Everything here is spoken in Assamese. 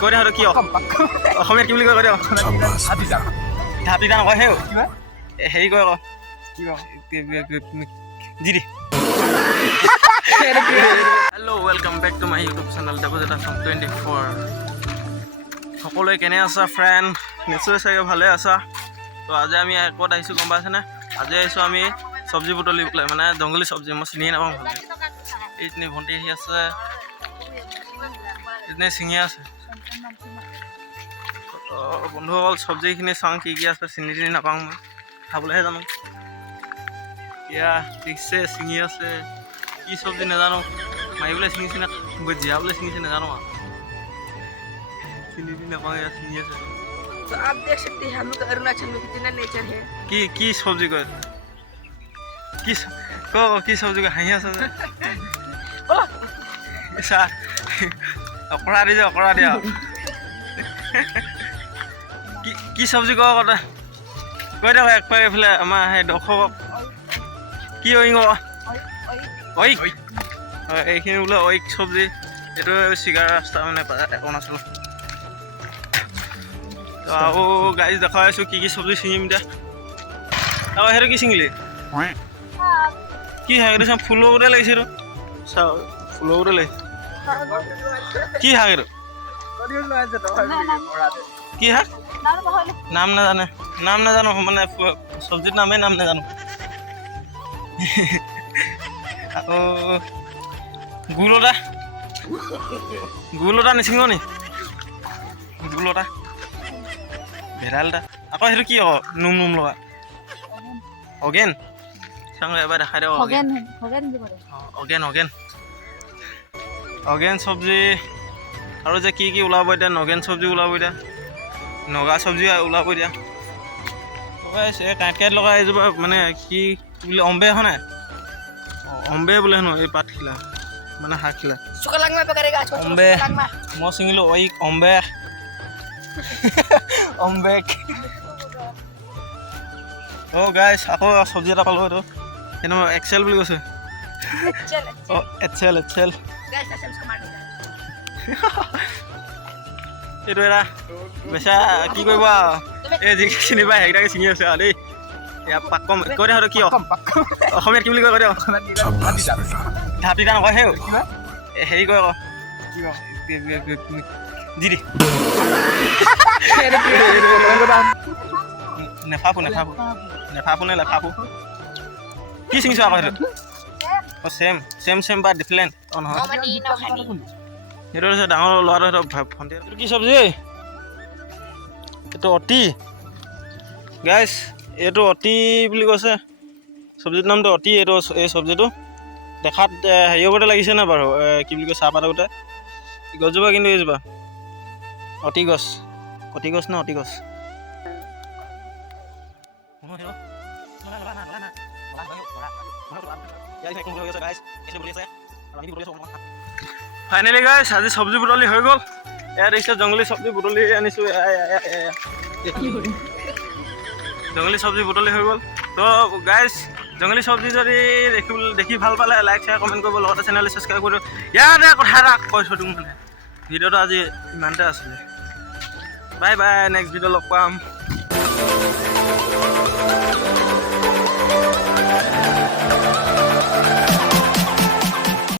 কৈ দিয়া কি অসমীয়াত কি বুলি কয় কৈ দিয়া ধাপিটা নকয় সেই হেৰি কয় আকৌ জি দি hello' welcome back to my YouTube channel ডাবুজেটা 24 সকলোৱে কেনে আছা ফ্ৰেণ্ড নিশ্চয় চাগে ভালে আছা তো আজি আমি ক'ত আহিছোঁ গম পাইছেনে আজি আহিছোঁ আমি চব্জি বুটলি পেলাই মানে জংগলী চব্জি মই চিনিয়ে নাপাওঁ ভালকৈ এইখিনি ভণ্টি আহি আছে এইখিনি ছিঙি আছে বন্ধুসকল চব্জিখিনি চাওঁ কি কি আছে চিনি চিনি নাপাওঁ মই খাবলৈহে জানো এয়া ঠিকছে ছিঙি আছে কি চব্জি নাজানো মাৰিবলৈ ছিঙিছে নে জীয়াবলৈ ছিঙিছে নাজানো আৰু চিনি নাপাওঁ এয়া ছিঙি আছে तो आप देख सकते हैं हम लोग अरुणाचल में कितना नेचर है কি চব্জি কয় কি কি চব্জি কয় হাঁহি আছে চা অকৰা দি অকৰা দিয়া কি চব্জি কয় কথা কৈ দিয়ক একপাক এইফালে আমাৰ সেই দৰ্শকক কি ঐং ঐক হয় এইখিনি বোলে ঐক চব্জি এইটো চিগাৰ ৰাস্তা মানে অৰুণাচলত তো আকৌ গাড়ী দেখাই আছোঁ কি চব্জি ছিঙিম এতিয়া আকৌ সেইটো কি ছিঙিলি কি শাক এইটো ফুলৰ গোটেই লাগিছে এইটো চাওঁ ফুলৰ গোটেই লাগিছে কি শাক এইটো কি শাক নাম নাজানো মানে চব্জিৰ নামেই নাম নাজানো আকৌ গোলতা নিচিঙিব নি গোলতা ভেদাইলতা আকৌ সেইটো কি আকৌ নুম লগা অগেন চাওঁ এবাৰ দেখাই দিয়ক অগেন চব্জি আৰু যে কি ওলাব এতিয়া নগেন চব্জি ওলাব এতিয়া নগা চব্জি ওলাব এতিয়া কাঁইট লগাই এজোপা মানে কি বোলে অম্বে এখন নাই অম্বে বোলে হেনো এই পাতখিলা মানে শাকখিলা অম্বে মই ছিঙিলোঁ ঐক অম্বে অ' গাইছ আকৌ চব্জি এটা পালোঁ এইটো সেইটো এক্সেল বুলি কৈছে অঁ এক্সেল এইটো এটা বেচা কি কৰিব এই যি চিনি পায় সেইকেইটাকে ছিঙি আছে আৰু দেই এয়া পাক কম কৈ দিয়া কি অসমীয়াত কি বুলি কয় কৈ দিয়া ধাপিটা নকয় সেই হেৰি কয় আকৌ জি দি নেফাফু নে লেফাফু কি ছিঙিছোঁ আকৌ সেইটো অঁ চেম বা ডিফাৰেণ্ট অঁ নহয় সেইটো হৈছে ডাঙৰ ল'ৰাটো সেইটো ভণ্টি এইটো কি চব্জি এইটো অতি গাইছ এইটো অতি বুলি কৈছে চব্জিটোৰ নামটো অতি এইটো এই চব্জিটো দেখাত হেৰি ওপৰতে লাগিছে নাই বাৰু কি বুলি কয় চাহপাতৰ গোটে গছজোপা কিন্তু এইজোপা অতি গছ নে অতি গছ ফাইনেলি গাইছ আজি চব্জি বুটলি হৈ গ'ল এয়া দেখিছে জংগলী চব্জি বুটলি আনিছোঁ জংগলী চব্জি বুটলি হৈ গ'ল তো গাইছ জংগলী চব্জি যদি দেখি ভাল পালে লাইক শ্বেয়াৰ কমেণ্ট কৰিব লগতে চেনেলটো ছাবস্ক্ৰাইব কৰিব ইয়াতে কথা এটা কৈছোঁ তোক মানে ভিডিঅ'টো আজি ইমানতে আছিলে বাই নেক্সট ভিডিঅ' লগ পাম